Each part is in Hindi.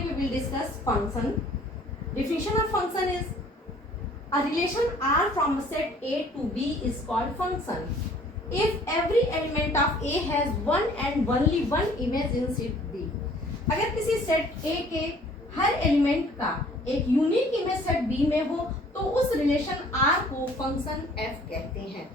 today we will discuss function. Definition of function is a relation R from a set A to B is called function. If every element of A has one and only one image in set B. अगर किसी सेट A के हर एलिमेंट का एक यूनिक इमेज सेट B में हो तो उस रिलेशन R को फंक्शन F कहते हैं.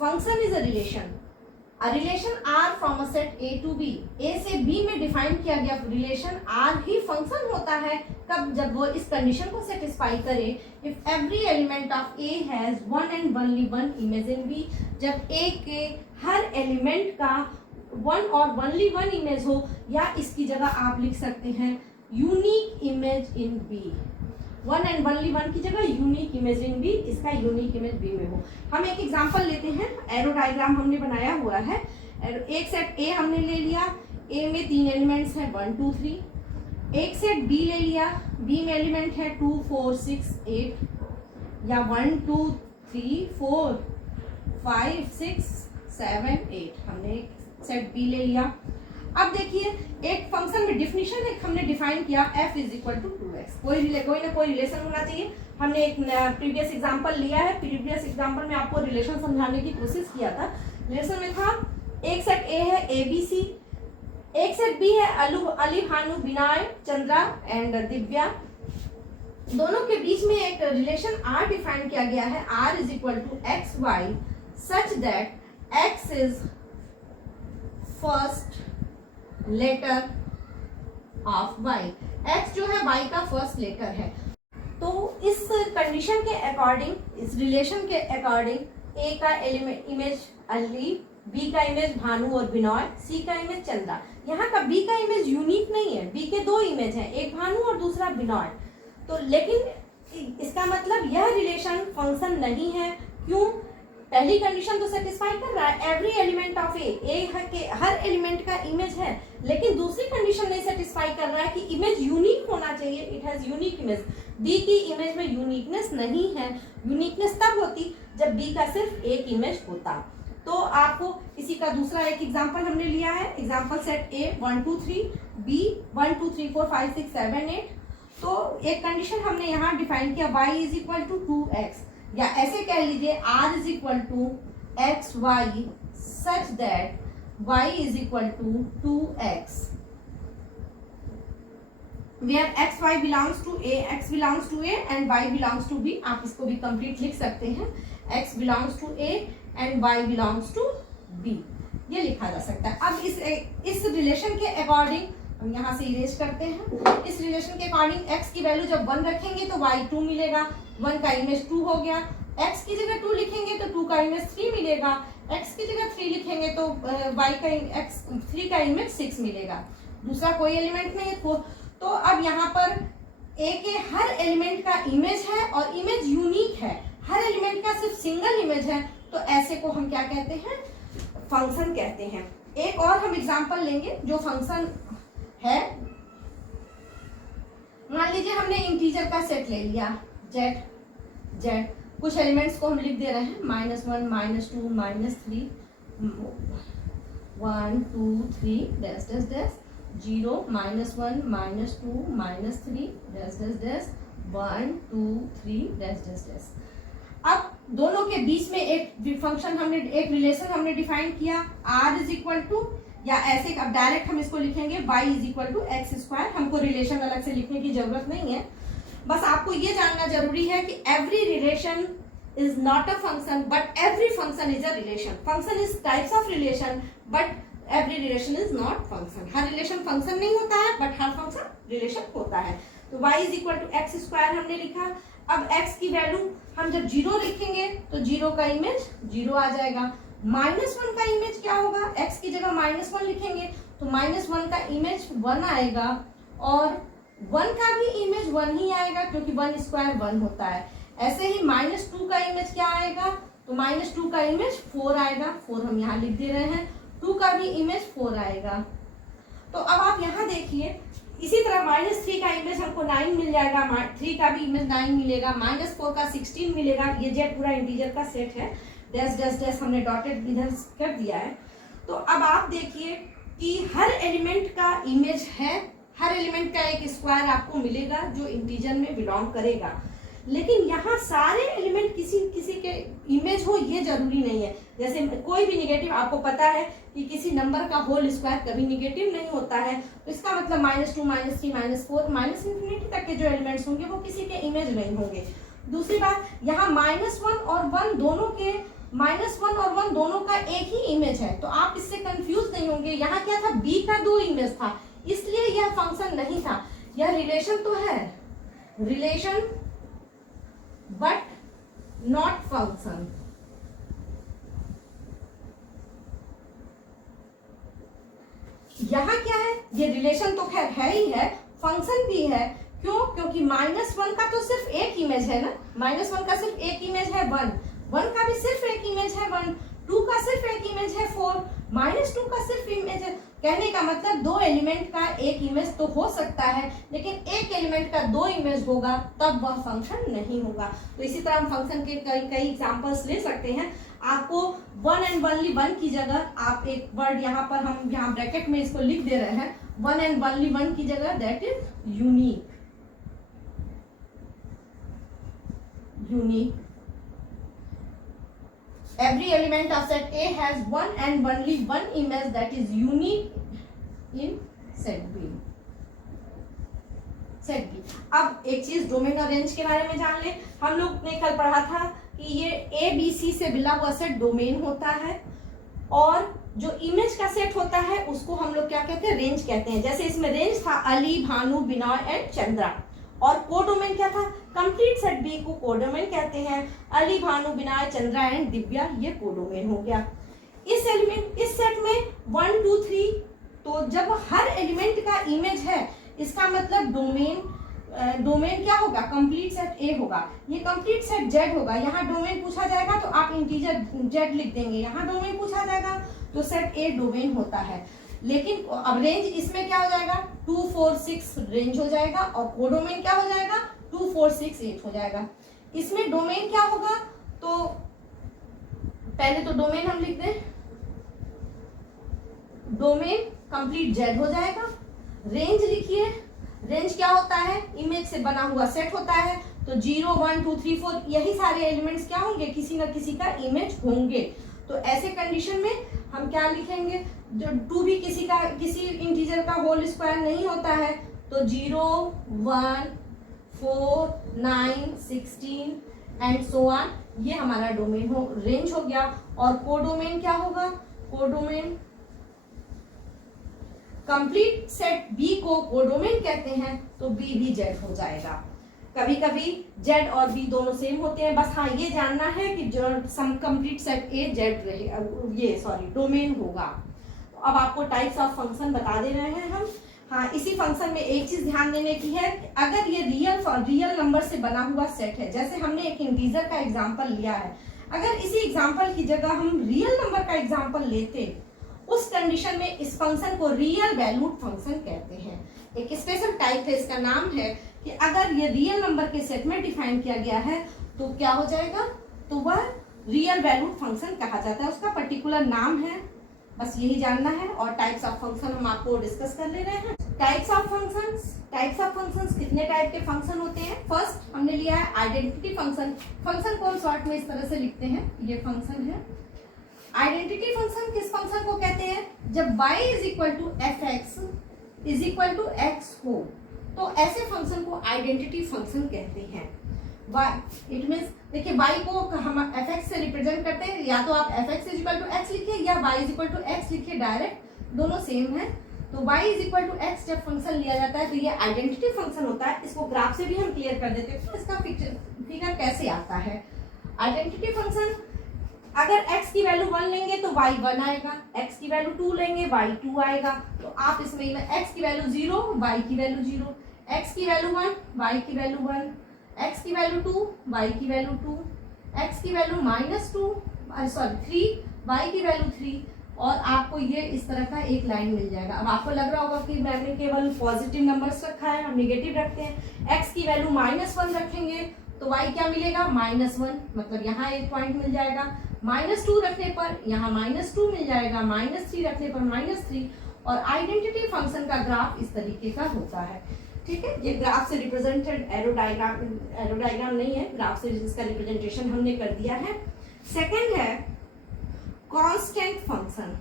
Function is a relation R from a set A to B. A से B में डिफाइन किया गया रिलेशन R ही फंक्शन होता है कब, जब वो इस कंडीशन को सेटिस्फाई करे. If every element of A has one and only one image in B. जब A के हर एलिमेंट का वन और ओनली वन इमेज हो, या इसकी जगह आप लिख सकते हैं unique image in B. One and only one की जगह यूनिक इमेज इन B, इसका यूनिक इमेज B में हो. हम एक एग्जांपल लेते हैं. एरो डायग्राम हमने बनाया हुआ है. एक सेट A हमने ले लिया. A में 3 एलिमेंट्स हैं 1 2 3. एक सेट B ले लिया. B में एलिमेंट है 2 4 6 8, या 1 2 3 4 5 6 7 8. हमने एक सेट B ले लिया. अब देखिए एक फंक्शन में डिफिनीशन एक हमने डिफाइन किया f is equal to 2x. कोई ना कोई रिलेशन होना चाहिए. हमने एक प्रीवियस एग्जांपल लिया है. प्रीवियस एग्जांपल में आपको रिलेशन समझाने की कोशिश किया था. रिलेशन में था एक सेट A है ABC, एक सेट B है अली भानु बिनाय चंद्रा एंड दिव्या. दोनों के बीच में एक रिलेशन R डिफाइन किया गया है. R is equal to x y such that x is first letter of y. x जो है y का फर्स्ट लेटर है. तो इस कंडीशन के अकॉर्डिंग, इस रिलेशन के अकॉर्डिंग A का एलिमेंट इमेज अली, B का इमेज भानु और बिनॉय, C का इमेज चंद्रा. यहाँ का B का इमेज यूनिक नहीं है. B के 2 इमेज हैं, एक भानु और दूसरा बिनॉय. तो लेकिन इसका मतलब यह रिलेशन फंक्शन नहीं है. क्यों? पहली कंडीशन तो सेटिस्फाई कर रहा है, एवरी एलिमेंट ऑफ ए के हर एलिमेंट का इमेज है. लेकिन दूसरी कंडीशन नहीं सेटिस्फाई कर रहा है कि इमेज यूनिक होना चाहिए. It has unique image. B की इमेज में यूनिकनेस नहीं है. यूनिकनेस तब होती जब बी का सिर्फ एक इमेज होता. तो आपको इसी का दूसरा एक एग्जांपल हमने लिया है. Example set A 1 2 3, B 1 2 3 4 5 6 7 8. तो एक कंडीशन हमने यहाँ डिफाइन किया y is equal to 2x, या ऐसे कह लीजिए r is equal to x y such that y is equal to 2x. Where x y belongs to A, x belongs to A and y belongs to B. आप इसको भी कंप्लीट लिख सकते हैं. x belongs to A and y belongs to B. ये लिखा जा सकता है. अब इस रिलेशन के अकॉर्डिंग हम यहाँ से इरेज करते हैं. इस रिलेशन के अकॉर्डिंग x की वैल्यू जब 1 रखेंगे तो y 2 मिलेगा. 1 का इमेज 2 हो गया. x की जगह 2 लिखेंगे तो 2 का इमेज 3 मिलेगा. x की जगह 3 लिखेंगे तो y का x 3 का इमेज 6 मिलेगा. दूसरा कोई एलिमेंट नहीं है. तो अब यहाँ पर A के हर एलिमेंट का इमेज है और इमेज यूनिक है. हर एलिमेंट का सिर्फ सिंगल इमेज है. तो ऐसे को हम क्या कहते हैं? फंक्शन कहते हैं. एक और हम एग्जांपल लेंगे जो फंक्शन है. मान लीजिए हमने इंटीजर का सेट ले लिया z. कुछ एलिमेंट्स को हम लिख दे रहे हैं -1 -2 -3 1 2 3 dash dash dash 0 -1 -2 -3 dash dash dash 1 2 3 dash dash dash. अब दोनों के बीच में एक फंक्शन हमने, एक रिलेशन हमने डिफाइन किया r इज इक्वल टू, या ऐसे अब डायरेक्ट हम इसको लिखेंगे y is equal to x square. हमको रिलेशन अलग से लिखने की जरूरत नहीं है. बस आपको ये जानना जरूरी है कि every relation is not a function but every function is a relation. Function is types of relation but every relation is not function. Her relation function नहीं होता है बट हर फंक्शन रिलेशन होता है. तो y is equal to x square हमने लिखा. अब x की वैल्यू हम जब 0 लिखेंगे तो 0 का इमेज 0 आ जाएगा. -1 का इमेज क्या होगा? x की जगह -1 लिखेंगे तो -1 का इमेज 1 आएगा और 1 का भी इमेज 1 ही आएगा क्योंकि 1 स्क्वायर 1 होता है. ऐसे ही -2 का इमेज क्या आएगा? तो -2 का इमेज 4 आएगा. 4 हम यहाँ लिख दे रहे हैं. 2 का भी इमेज 4 आएगा. तो अब आप यहाँ देखिए, इसी तरह -3 का इमेज हमको 9 मिल जाएगा. 3 का भी इमेज 9 मिलेगा. -4 का 16 मिलेगा. ये z पूरा इंटीजर का सेट है. डैश डैश डैश हमने डॉटेड इधर कर दिया है. तो अब आप देखिए कि हर एलिमेंट का इमेज है, हर एलिमेंट का एक स्क्वायर आपको मिलेगा जो इंटीजर में बिलोंग करेगा। लेकिन यहाँ सारे एलिमेंट किसी किसी के इमेज हो ये जरूरी नहीं है। जैसे कोई भी निगेटिव, आपको पता है कि किसी नंबर का होल स्क्वायर कभी निगेटिव नहीं होता है, तो इसका मतलब -2 -3 -4 माइनस इंफिनिटी तक के जो एलिमेंट्स होंगे वो किसी के इमेज नहीं होंगे। दूसरी बात, यहाँ -1 और 1 दोनों के -1 और 1 दोनों का एक ही इमेज है, तो आप इससे कंफ्यूज नहीं होंगे। यहाँ क्या था, b का 2 इमेज था, इसलिए यह फंक्शन नहीं था। यह रिलेशन तो है, रिलेशन बट नॉट फंक्शन। यहाँ क्या है, ये रिलेशन तो खैर है ही है, फंक्शन भी है। क्यों? क्योंकि -1 का तो सिर्फ एक इमेज है ना, -1 का सिर्फ एक इमेज है 1 का भी सिर्फ एक इमेज है 1, 2 का सिर्फ एक इमेज है 4, -2 का सिर्फ इमेज है। कहने का मतलब दो एलिमेंट का एक इमेज तो हो सकता है, लेकिन एक एलिमेंट का 2 इमेज होगा तब वह फंक्शन नहीं होगा। तो इसी तरह हम फंक्शन के कई एग्जांपल्स ले सकते हैं। आपको वन एंड ओनली वन की जगह आप एक वर्ड यहाँ पर हम यहाँ ब्रैकेट में इसको लिख दे रहे हैं, वन एंड ओनली वन की जगह, that is unique. Unique, every element of set A has one and only one image that is unique in set B. set B. अब एक चीज डोमेन और रेंज के बारे में जान ले। हम लोग ने कल पढ़ा था कि ये ABC से मिला हुआ सेट डोमेन होता है, और जो इमेज का सेट होता है उसको हम लोग क्या कहते हैं, रेंज कहते हैं। जैसे इसमें रेंज था अली, भानु, बिनॉय एंड चंद्रा, और कोडोमेन क्या था, कंप्लीट सेट बी को कोडोमेन कहते हैं। अली, भानु, बिनॉय, चंद्रा एंड दिव्या, ये कोडोमेन हो गया। इस सेट में 1 2 3, तो जब हर एलिमेंट का इमेज है, इसका मतलब डोमेन क्या होगा, कंप्लीट सेट ए होगा। ये कंप्लीट सेट जेड होगा। यहाँ डोमेन पूछा जाएगा तो आप इंटीजर जेड लिख देंगे, यहाँ डोमेन पूछा जाएगा तो सेट ए डोमेन होता है। लेकिन अब रेंज इसमें क्या हो जाएगा, 2 4 6 रेंज हो जाएगा, और कोडोमेन क्या हो जाएगा, 2 4 6 8 हो जाएगा। इसमें डोमेन क्या होगा, तो पहले तो डोमेन हम लिख दें, डोमेन कंप्लीट जेड हो जाएगा। रेंज लिखिए, रेंज क्या होता है, इमेज से बना हुआ सेट होता है, तो 0 1 2 3 4 यही सारे एलिमेंट्स क्या होंगे, किसी न किसी का इमेज होंगे। तो ऐसे कंडीशन में हम क्या लिखेंगे, जो 2 भी किसी इंटीजर का होल स्क्वायर नहीं होता है, तो 0 1 4 9 16 एंड सो ऑन, ये हमारा डोमेन हो रेंज हो गया। और कोडोमेन क्या होगा, कोडोमेन कंप्लीट सेट बी को कोडोमेन कहते हैं, तो बी भी जेड हो जाएगा। कभी कभी जेड और बी दोनों सेम होते हैं, बस हाँ ये जानना है कि जो सम कंप्लीट सेट ए जेड रहे, डोमेन होगा। तो अब आपको टाइप्स ऑफ फंक्शन बता दे रहे हैं हम। हाँ, इसी फंक्शन में एक चीज ध्यान देने की है, अगर ये रियल नंबर से बना हुआ सेट है, जैसे हमने एक इंटीजर का एग्जाम्पल लिया है, अगर इसी एग्जाम्पल की जगह हम रियल नंबर का एग्जाम्पल लेते, उस कंडीशन में इस फंक्शन को रियल वैल्यूड फंक्शन कहते हैं। एक स्पेशल टाइप है, इसका नाम है कि अगर ये रियल नंबर के सेट में डिफाइन किया गया है तो क्या हो जाएगा, तो वह रियल वैल्यूड फंक्शन कहा जाता है, उसका पर्टिकुलर नाम है, बस यही जानना है। और टाइप्स ऑफ फंक्शन हम आपको डिस्कस कर ले रहे हैं। टाइप्स ऑफ फंक्शंस कितने टाइप के फंक्शन होते हैं। फर्स्ट हमने लिया है आइडेंटिटी फंक्शन। फंक्शन को हम शॉर्ट में इस तरह से लिखते हैं, ये फंक्शन है। आइडेंटिटी फंक्शन किस फंक्शन को कहते हैं, जब y is equal to f x is equal to x हो, तो ऐसे फंक्शन को आइडेंटिटी फंक्शन कहते हैं। इट मीन्स देखिए, y को हम एफ एक्स से रिप्रेजेंट करते हैं, या तो आप f x is equal to x लिखिए या y is equal to x लिखिए, डायरेक्ट दोनों सेम है। तो y is equal to x जब फंक्शन लिया जाता है तो ये आइडेंटिटी फंक्शन होता है। इसको ग्राफ से भी हम क्लियर कर देते हैं, तो इसका फिगर कैसे आता है। आइडेंटिटी फंक्शन, अगर x की वैल्यू 1 लेंगे तो y 1 आएगा, x की वैल्यू 2 लेंगे y 2 आएगा। तो आप इसमें x की वैल्यू 0 y की वैल्यू 0, x की वैल्यू 1 y की वैल्यू 1, x की वैल्यू 2 y की वैल्यू 2, x की वैल्यू -3 y की वैल्यू 3, और आपको ये इस तरह का एक लाइन मिल जाएगा। अब आपको लग रहा होगा कि मैंने केवल पॉजिटिव नंबर्स रखा है, हम नेगेटिव रखते हैं। x की वैल्यू -1 रखेंगे तो y क्या मिलेगा, -1, मतलब यहाँ एक पॉइंट मिल जाएगा। -2 रखने पर यहाँ -2 मिल जाएगा, -3 रखने पर -3, और आइडेंटिटी फंक्शन का ग्राफ इस तरीके का होता है। ठीक है, ये ग्राफ से रिप्रेजेंटेड एरो डायग्राम नहीं है, ग्राफ से जिसका रिप्रेजेंटेशन हमने कर दिया है। सेकंड है कांस्टेंट फंक्शन।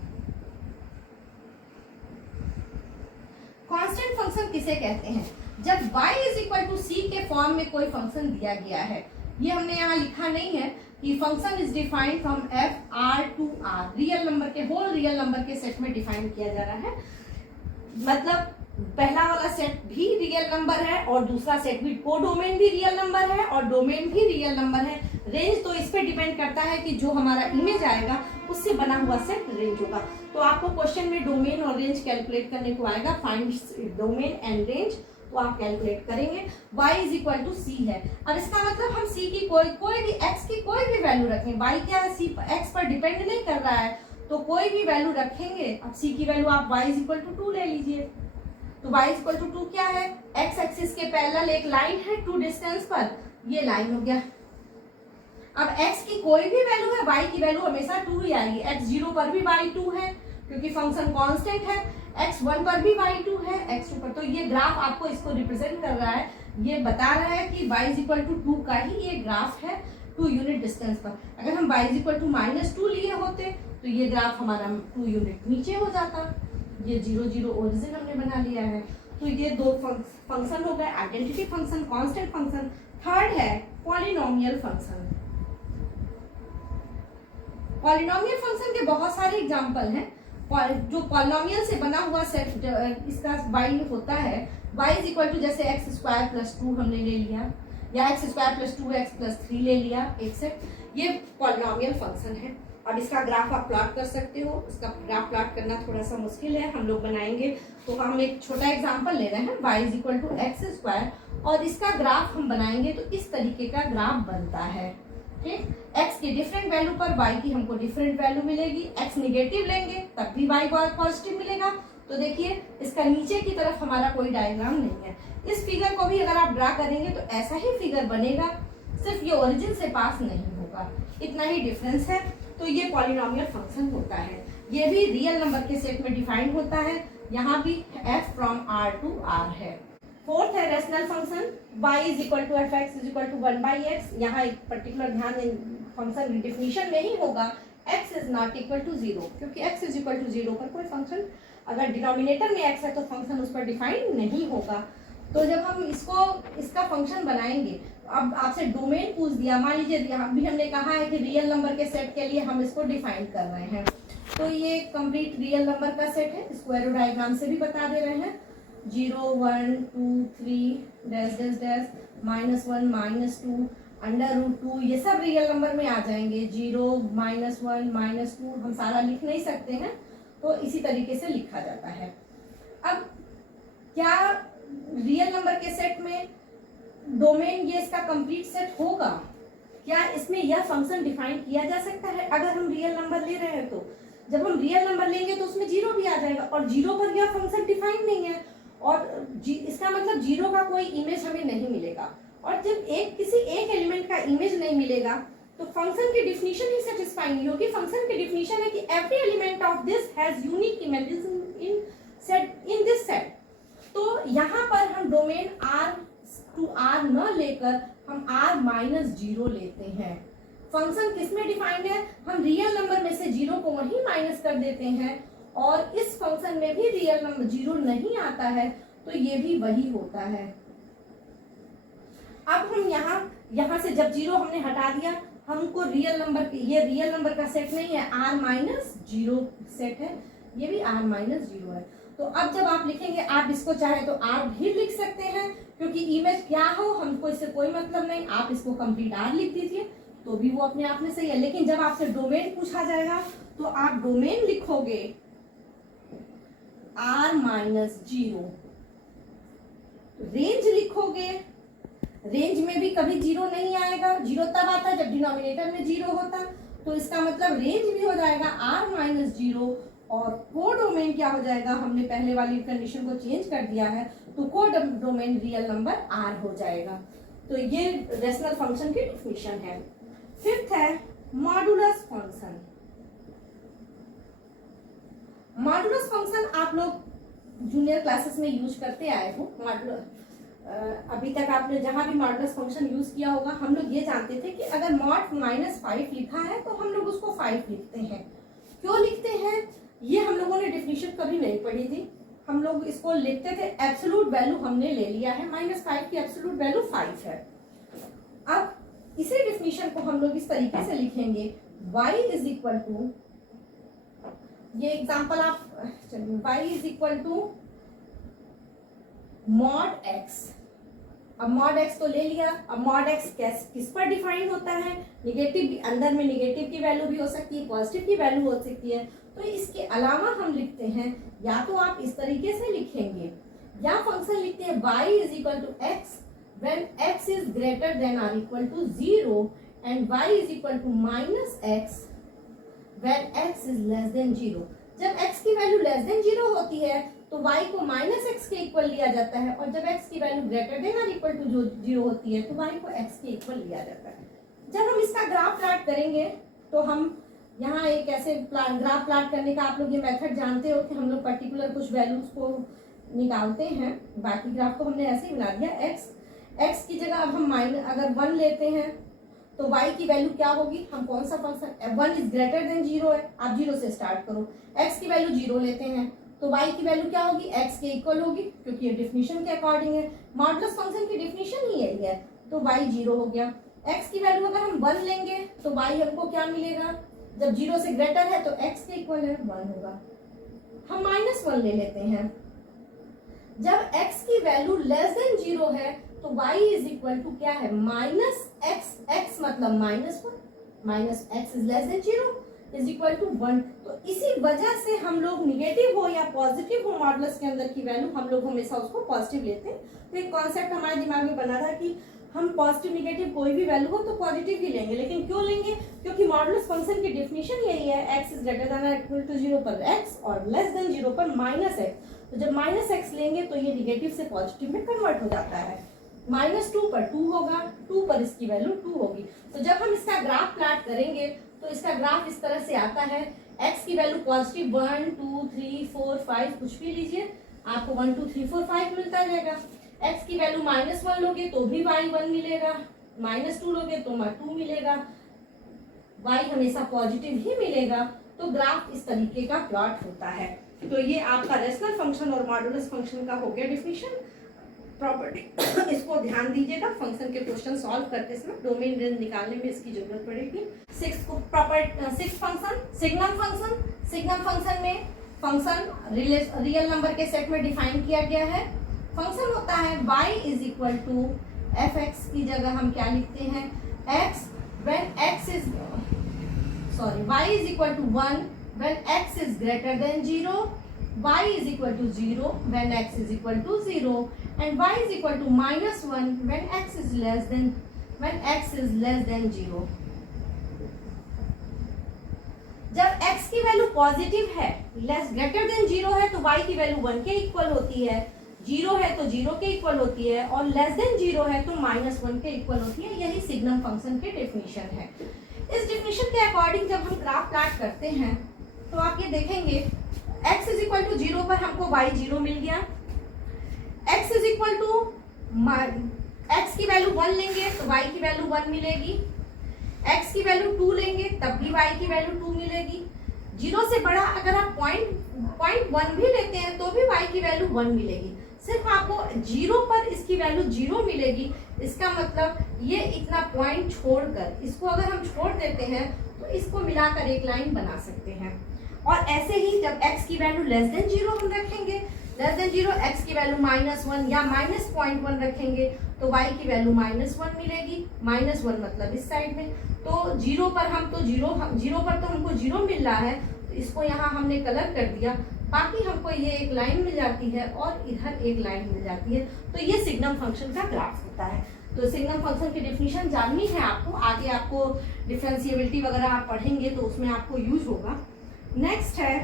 कांस्टेंट फंक्शन किसे कहते हैं? जब y इज इक्वल टू सी के फॉर्म में कोई फंक्शन दिया गया है, ये हमने यहाँ लिखा नहीं है कि function is defined from f r to r, real number के होल रियल नंबर के सेट में डिफाइन किया जा रहा है। मतलब पहला वाला सेट भी रियल नंबर है और दूसरा सेट भी, को डोमेन भी रियल नंबर है और डोमेन भी रियल नंबर है। रेंज तो इस पे डिपेंड करता है कि जो हमारा इमेज आएगा उससे बना हुआ सेट रेंज होगा। तो आपको क्वेश्चन में डोमेन और रेंज कैलकुलेट करने को आएगा, फाइंड डोमेन एंड रेंज, तो आप कैलकुलेट करेंगे। y इज इक्वल टू सी है। अब इसका मतलब हम c की कोई भी x की कोई भी वैल्यू रखें, y क्या है c x पर डिपेंड नहीं कर रहा है, तो कोई भी वैल्यू रखेंगे। अब c की वैल्यू आप y इज इक्वल टू 2 ले लीजिए, तो y इज इक्वल टू 2 क्या है? x एक्सिस के पैरेलल एक लाइन है 2 डिस्टेंस पर, ये लाइन हो गया। अब x की कोई भी वैल्यू है, y की वैल्यू हमेशा 2 ही आएगी। x 0 पर भी y 2 है क्योंकि फंक्शन कांस्टेंट है, x 1 पर भी y 2 है, x 2 पर। तो ये ग्राफ आपको इसको रिप्रेजेंट कर रहा है, ये बता रहा है कि y इज इक्वल टू 2 का ही ये ग्राफ है 2 यूनिट डिस्टेंस पर। अगर हम y इज इक्वल टू -2 लिए होते तो ये ग्राफ हमारा 2 यूनिट नीचे हो जाता। ये 0 0 ओरिजिन हमने बना लिया है। तो ये दो फंक्शन हो गए, identity function, constant function. Third है पॉलिनोमियल फंक्शन। पॉलिनोमियल फंक्शन के बहुत सारे एग्जांपल हैं। जो पॉलिनोमियल से बना हुआ सेट इसका y होता है, y इज इक्वल टू जैसे x स्क्वायर प्लस 2 हमने ले लिया, या x square plus 2x plus 3 ले लिया एक सेट, ये पॉलिनोमियल फंक्शन है। अब इसका ग्राफ आप प्लॉट कर सकते हो। इसका ग्राफ प्लॉट करना थोड़ा सा मुश्किल है, हम लोग बनाएंगे। तो हम एक छोटा एग्जांपल ले रहे हैं, y is equal to x square, और इसका ग्राफ हम बनाएंगे तो इस तरीके का ग्राफ बनता है। ठीक, x की डिफरेंट वैल्यू पर y की हमको डिफरेंट वैल्यू मिलेगी। x निगेटिव लेंगे तब भी y पॉजिटिव मिलेगा। तो देखिए इसका नीचे की तरफ हमारा कोई डायग्राम नहीं है। इस फिगर को भी अगर आप ड्रा करेंगे तो ऐसा ही फिगर बनेगा, सिर्फ ये ओरिजिन से पास नहीं होगा, इतना ही डिफरेंस है। तो ये पॉलिनोमियल फंक्शन होता है, ये भी रियल नंबर के सेट में डिफाइंड होता है। यहाँ भी f from r to r है। फोर्थ है rational function, y is equal to f x is equal to 1/x। यहाँ एक पर्टिकुलर ध्यान फंक्शन डिफिनीशन में ही होगा, x is not equal to 0, क्योंकि x इज इक्वल टू 0 पर कोई फंक्शन, अगर डिनोमिनेटर में x है तो फंक्शन उस पर डिफाइन नहीं होगा। तो जब हम इसका फंक्शन बनाएंगे, अब आपसे डोमेन पूछ दिया, मान लीजिए यहाँ भी हमने कहा है कि रियल नंबर के सेट के लिए हम इसको डिफाइन कर रहे हैं। तो ये कंप्लीट रियल नंबर का सेट है, इसको एरो डायग्राम से भी बता दे रहे हैं। 0 1 2 3 डैश डैश डैश -1 -2 √2, ये सब रियल नंबर में आ जाएंगे। 0 -1 -2 हम सारा लिख नहीं सकते हैं, तो इसी तरीके से लिखा जाता है। अब क्या रियल नंबर के सेट में डोमेन ये इसका कंप्लीट सेट होगा? क्या इसमें यह फंक्शन डिफाइन किया जा सकता है? अगर हम रियल नंबर ले रहे हैं तो जब हम रियल नंबर लेंगे तो उसमें 0 भी आ जाएगा, और 0 पर यह फंक्शन डिफाइन नहीं है, और इसका मतलब 0 का कोई इमेज हमें नहीं मिलेगा। और जब किसी एक एलिमेंट का इमेज नहीं मिलेगा तो फंक्शन की डिफिनीशन ही सेटिस्फाई नहीं होगी। फंक्शन की डिफिनीशन है कि every element of this has unique images in this set. तो यहाँ पर हम डोमेन r टू r न लेकर हम r-0 लेते हैं। फंक्शन किसमें डिफाइंड है? हम रियल नंबर में से 0 को वहीं माइनस कर देते हैं, और इस फंक्शन में भी रियल नंबर 0 नहीं आता है, तो ये भी वही होता है। अब हम यहाँ से जब 0 हमने हटा दिया, हमको रियल नंबर, ये रियल नंबर का सेट नहीं है, r-0 सेट है, ये भी r-0 है। तो अब जब आप लिखेंगे, आप इसको चाहे तो r भी लिख सकते हैं, क्योंकि इमेज क्या हो हमको इससे कोई मतलब नहीं। आप इसको कंप्लीट r लिख दीजिए तो भी वो अपने आप में सही है। लेकिन जब आपसे डोमेन पूछा जाएगा तो आप डोमेन लिखोगे r-0, रेंज लिखोगे, रेंज में भी कभी 0 नहीं आएगा। 0 तब आता है जब डिनोमिनेटर में 0 होता, तो इसका मतलब रेंज भी हो जाएगा r-0, और को डोमेन क्या हो जाएगा? हमने पहले वाली कंडीशन को चेंज कर दिया है, तो को डोमेन रियल नंबर r हो जाएगा। तो ये रेशनल फंक्शन की डिफिनीशन है। फिफ्थ है modulus function. Modulus modulus function आप लोग जूनियर क्लासेस में यूज करते आए हो। अभी तक आपने जहां भी मॉडुलस फंक्शन यूज किया होगा, हम लोग ये जानते थे कि अगर मॉड -5 लिखा है तो हम लोग उसको 5 लिखते हैं। क्यों लिखते हैं ये हम लोगों ने डेफिनेशन कभी नहीं पढ़ी थी। हम लोग इसको लिखते थे, एब्सोल्यूट वैल्यू हमने ले लिया है, -5 की एब्सोल्यूट वैल्यू 5 है। अब इसी डेफिनेशन को हम लोग इस तरीके से लिखेंगे, y इज इक्वल टू, ये एग्जांपल आप चलिए, y is equal to mod x। अब मॉड x तो ले लिया, अब मॉड x किस पर डिफाइन होता है, निगेटिव, अंदर में निगेटिव की वैल्यू भी हो सकती है, पॉजिटिव की वैल्यू हो सकती है। तो इसके अलावा हम लिखते हैं, या तो आप इस तरीके से लिखेंगे या फंक्शन लिखते हैं y is equal to x when x is greater than or equal to 0 and y is equal to -x when x is less than 0। जब x की वैल्यू लेस देन 0 होती है तो y को -x के इक्वल लिया जाता है, और जब x की वैल्यू ग्रेटर देन और इक्वल टू 0 होती है तो y को x के इक्वल लिया जाता है। जब हम इसका ग्राफ प्लॉट करेंगे तो हम यहाँ एक ऐसे ग्राफ प्लॉट करने का आप लोग ये मेथड जानते हो कि हम लोग पर्टिकुलर कुछ वैल्यूज को निकालते हैं। बाकी ग्राफ को हमने ऐसे ही बना दिया, x की जगह अब हम अगर 1 लेते हैं तो y की वैल्यू क्या होगी, हम कौन सा फंक्शन, 1 इज ग्रेटर देन 0 है, आप 0 से स्टार्ट करो। x की वैल्यू 0 लेते हैं तो y की वैल्यू क्या होगी, x के इक्वल होगी, क्योंकि ये डेफिनेशन के अकॉर्डिंग है, मॉडुलस फंक्शन की डेफिनेशन ही यही है। तो y 0 हो गया। x की वैल्यू अगर हम 1 लेंगे तो y हमको क्या मिलेगा, जब 0 से ग्रेटर है तो x के इक्वल है, 1 होगा। हम -1 ले लेते हैं, जब x की वैल्यू लेस देन 0 है तो y इज इक्वल टू क्या है, -x मतलब -1, -x is less than 0 is equal to 1। तो इसी वजह से हम लोग निगेटिव हो या पॉजिटिव हो मॉडुलस के अंदर की वैल्यू, हम लोग हमेशा उसको पॉजिटिव लेते हैं। तो एक कॉन्सेप्ट हमारे दिमाग में बना था कि हम पॉजिटिव निगेटिव कोई भी वैल्यू हो तो पॉजिटिव ही लेंगे। लेकिन क्यों लेंगे, क्योंकि मॉडुलस फंक्शन की डेफिनेशन यही है, x इज ग्रेटर देन और इक्वल टू 0 पर x और लेस देन 0 पर -x। तो जब -x लेंगे तो ये निगेटिव से पॉजिटिव में कन्वर्ट हो जाता है। -2 पर 2 होगा, 2 पर इसकी वैल्यू 2 होगी। तो जब हम इसका ग्राफ प्लॉट करेंगे तो इसका ग्राफ इस तरह से आता है, x की वैल्यू पॉजिटिव 1 2 3 4 5 कुछ भी लीजिए, आपको 1 2 3 4 5 मिलता रहेगा। x की वैल्यू -1 लोगे तो भी y 1 मिलेगा, -2 लोगे तो 2 मिलेगा, y हमेशा पॉजिटिव ही मिलेगा। तो ग्राफ इस तरीके का प्लॉट होता है। तो ये आपका रेशनल फंक्शन और मॉडुलस फंक्शन का हो गया डेफिनेशन, प्रॉपर्टी। इसको ध्यान दीजिएगा, फंक्शन के क्वेश्चन सॉल्व करते समय डोमेन रेंज निकालने में इसकी जरूरत पड़ेगी। Six function, signum function. Signum function में फंक्शन रियल नंबर के सेट में डिफाइन किया गया है। फंक्शन होता है y is equal to fx की जगह हम क्या लिखते हैं, x when x is y is equal to 1 when x is greater than 0, y is equal to 0 when x is equal to 0, and y is equal to -1 when x is less than 0। जब x की वैल्यू पॉजिटिव है, लेस ग्रेटर देन 0 है तो y की वैल्यू 1 के इक्वल होती है, 0 है तो 0 के इक्वल होती है, और लेस देन 0 है तो -1 के इक्वल होती है। यही सिग्नम फंक्शन के डेफिनेशन है। इस डेफिनेशन के अकॉर्डिंग जब हम ग्राफ प्लॉट करते हैं तो आप ये देखेंगे, x इज इक्वल टू 0 पर हमको y 0 मिल गया, x is equal to x की वैल्यू 1 लेंगे तो y की वैल्यू 1 मिलेगी, x की वैल्यू 2 लेंगे तब भी y की वैल्यू 2 मिलेगी। 0 से बड़ा अगर आप पॉइंट 1 भी लेते हैं तो भी y की वैल्यू 1 मिलेगी। सिर्फ आपको 0 पर इसकी वैल्यू 0 मिलेगी। इसका मतलब ये इतना पॉइंट छोड़कर, इसको अगर हम छोड़ देते हैं तो इसको मिलाकर एक लाइन बना सकते हैं। और ऐसे ही जब x की वैल्यू लेस देन 0 हम रखेंगे, लेस देन 0 x की वैल्यू -1 या -0.1 रखेंगे तो y की वैल्यू -1 मिलेगी। -1 मतलब इस साइड में, तो 0 पर हमको 0 मिल रहा है, तो इसको यहाँ हमने कलर कर दिया, बाकी हमको ये एक लाइन मिल जाती है और इधर एक लाइन मिल जाती है। तो ये सिग्नम फंक्शन का ग्राफ होता है। तो सिग्नम फंक्शन की डेफिनेशन जाननी है आपको, आगे आपको डिफरेंशिएबिलिटी वगैरह आप पढ़ेंगे तो उसमें आपको यूज होगा। नेक्स्ट है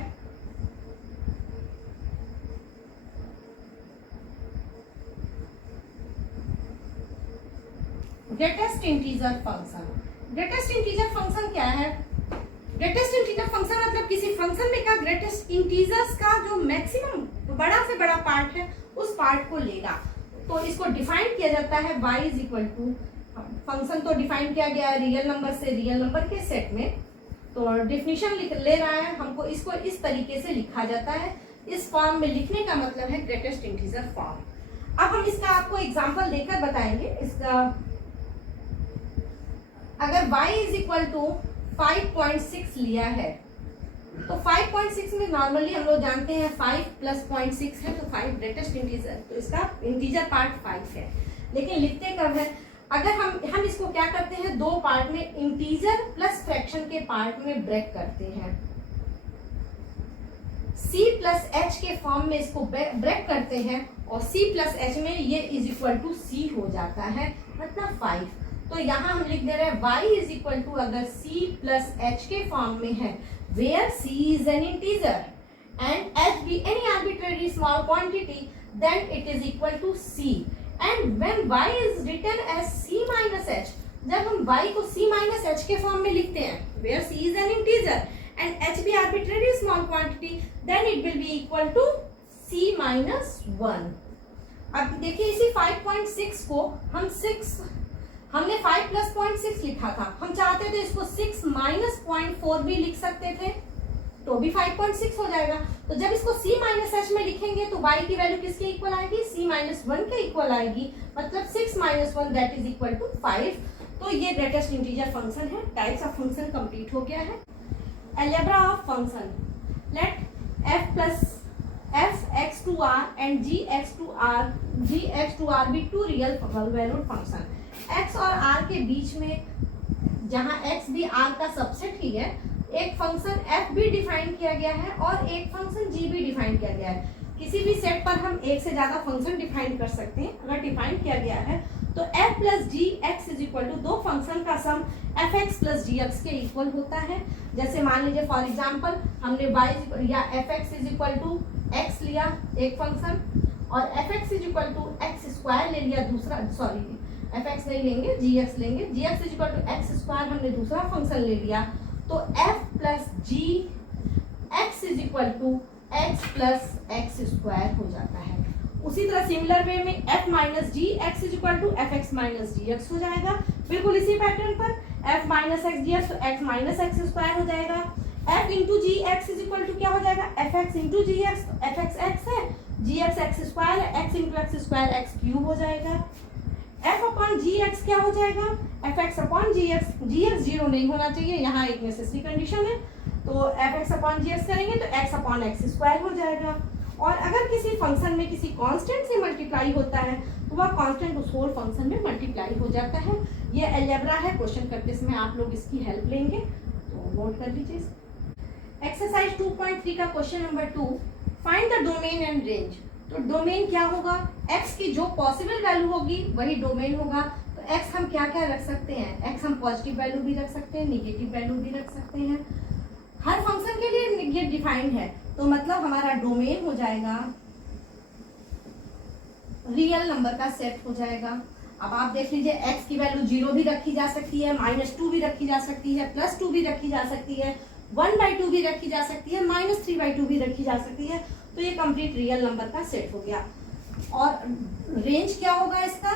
greatest integer function. Greatest integer function क्या है, ग्रेटेस्ट इंटीजर फंक्शन मतलब किसी फंक्शन में का ग्रेटेस्ट इंटीजर्स का जो मैक्सिमम बड़ा से बड़ा पार्ट है उस पार्ट को लेगा। तो इसको डिफाइन किया जाता है y is equal to, function तो डिफाइन किया गया है रियल नंबर से रियल नंबर के सेट में, तो डेफिनेशन ले रहा है हमको, इसको इस तरीके से लिखा जाता है। इस फॉर्म में लिखने का मतलब है ग्रेटेस्ट इंटीजर फॉर्म। अब हम इसका आपको एग्जांपल देकर बताएंगे। इसका अगर y इज इक्वल टू 5.6 लिया है तो 5.6 में नॉर्मली हम लोग जानते हैं 5 प्लस 0.6 है तो 5 ग्रेटेस्ट इंटीजर, तो इसका इंटीजर पार्ट 5 है, लेकिन लिखते कब है, अगर हम इसको क्या करते हैं, दो पार्ट में इंटीजर प्लस फ्रैक्शन के पार्ट में ब्रेक करते हैं, c प्लस h के फॉर्म में इसको ब्रेक करते हैं और c प्लस h में ये इज इक्वल टू c हो जाता है, मतलब 5। तो यहाँ हम लिख दे रहे हैं y इज इक्वल टू, अगर c प्लस h के फॉर्म में है where c is an integer and h be any arbitrary small quantity then it is equal to c, and when y is written as c minus h, जब हम y को c minus h के फॉर्म में लिखते हैं where c is an integer and h be arbitrary small quantity then it will be equal to c minus 1। अब देखिए इसी 5.6 को हमने 5 प्लस 0.6 लिखा था, हम चाहते थे इसको 6 माइनस 0.4 भी लिख सकते थे तो भी 5.6 हो जाएगा। तो जब इसको c माइनस h में लिखेंगे तो y की वैल्यू किसके इक्वल आएगी, c माइनस 1 के इक्वल आएगी, मतलब 6 minus 1 that is equal to 5। तो ये ग्रेटेस्ट इंटीजर फंक्शन है। टाइप्स ऑफ फंक्शन कंप्लीट हो गया है। Algebra of function, let f plus f(x to r) and g(x to r) be two real valued function। x और r के बीच में जहां x भी r का सबसेट ही है, एक फंक्शन f भी डिफाइन किया गया है और एक फंक्शन g भी डिफाइन किया गया है। किसी भी सेट पर हम एक से ज्यादा फंक्शन डिफाइन कर सकते हैं। अगर डिफाइन किया गया है तो f plus g x is equal to, दो फंक्शन का sum f(x plus g x के इक्वल होता है। जैसे मान लीजिए फॉर एग्जांपल हमने y या f(x is equal to x लिया एक फंक्शन और f(x is equal to x square ले लिया दूसरा, सॉरी f(x) नहीं लेंगे gx लेंगे, gx is equal to x square हमने दूसरा फंक्शन ले लिया, तो f plus g x is equal to x plus x square हो जाता है। उसी तरह सिमिलर वे में f minus g x is equal to f x minus g x हो जाएगा। बिल्कुल इसी पैटर्न पर f minus x g x तो x माइनस एक्स स्क्वायर हो जाएगा। f into g x is equal to क्या हो जाएगा, F x into g x, तो एफ एक्स एक्स है, जी एक्स एक्स स्क्वायर है, x into x square x cube हो जाएगा। f अपॉन जी एक्स क्या हो जाएगा, एफ एक्स अपॉन जी एक्स जीरो नहीं होना चाहिए, यहाँ एक नेसेसरी कंडीशन है, तो एफ एक्स अपॉन जी एक्स करेंगे तो x अपॉन एक्स स्क्वायर हो जाएगा। और अगर किसी फंक्शन में किसी कांस्टेंट से मल्टीप्लाई होता है तो वह कांस्टेंट उस होल फंक्शन में मल्टीप्लाई हो जाता है। ये अलजेब्रा है, क्वेश्चन करते समय आप लोग इसकी हेल्प लेंगे, तो नोट कर लीजिए। एक्सरसाइज 2.3 का question number 2, find the domain and range. तो डोमेन क्या होगा, x की जो पॉसिबल वैल्यू होगी वही डोमेन होगा। तो x हम क्या क्या रख सकते हैं, x हम पॉजिटिव वैल्यू भी रख सकते हैं, निगेटिव वैल्यू भी रख सकते हैं। हर फंक्शन के लिए ये डिफाइंड है, तो मतलब हमारा डोमेन हो जाएगा रियल नंबर का सेट हो जाएगा। अब आप देख लीजिए x की वैल्यू 0 भी रखी जा सकती है, -2 भी रखी जा सकती है, +2 भी रखी जा सकती है, 1/2 भी रखी जा सकती है, -3/2 भी रखी जा सकती है। तो ये कंप्लीट रियल नंबर का सेट हो गया। और रेंज क्या होगा इसका,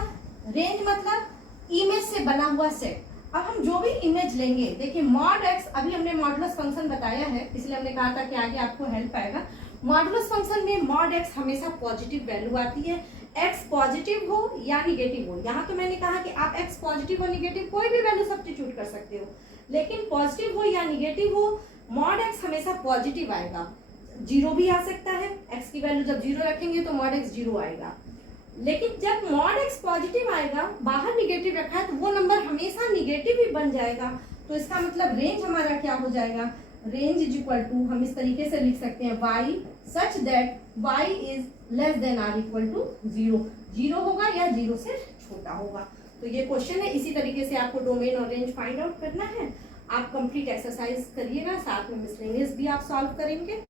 रेंज मतलब इमेज से बना हुआ सेट। अब हम जो भी इमेज लेंगे, देखिए मॉड x, अभी हमने मॉडुलस फंक्शन बताया है इसलिए हमने कहा था कि आगे आपको हेल्प आएगा। मॉडुलस फंक्शन में मॉड x हमेशा पॉजिटिव वैल्यू आती है, x पॉजिटिव हो या निगेटिव हो। यहाँ तो मैंने कहा कि आप x पॉजिटिव और निगेटिव कोई भी वैल्यू सब्स्टिट्यूट कर सकते हो, लेकिन पॉजिटिव हो या निगेटिव हो मॉड x हमेशा पॉजिटिव आएगा। 0 भी आ सकता है, x की वैल्यू जब 0 रखेंगे तो मॉड x 0 आएगा, लेकिन जब मॉड x पॉजिटिव आएगा, बाहर निगेटिव रखा है तो वो नंबर हमेशा निगेटिव ही बन जाएगा। तो इसका मतलब रेंज हमारा क्या हो जाएगा, रेंज इज इक्वल टू, हम इस तरीके से लिख सकते हैं y सच that y is less than or equal to 0, 0 होगा या 0 से छोटा होगा। तो ये क्वेश्चन है, इसी तरीके से आपको डोमेन और रेंज फाइंड आउट करना है। आप कंप्लीट एक्सरसाइज करिएगा, साथ में मिसलेनियस भी आप सॉल्व करेंगे।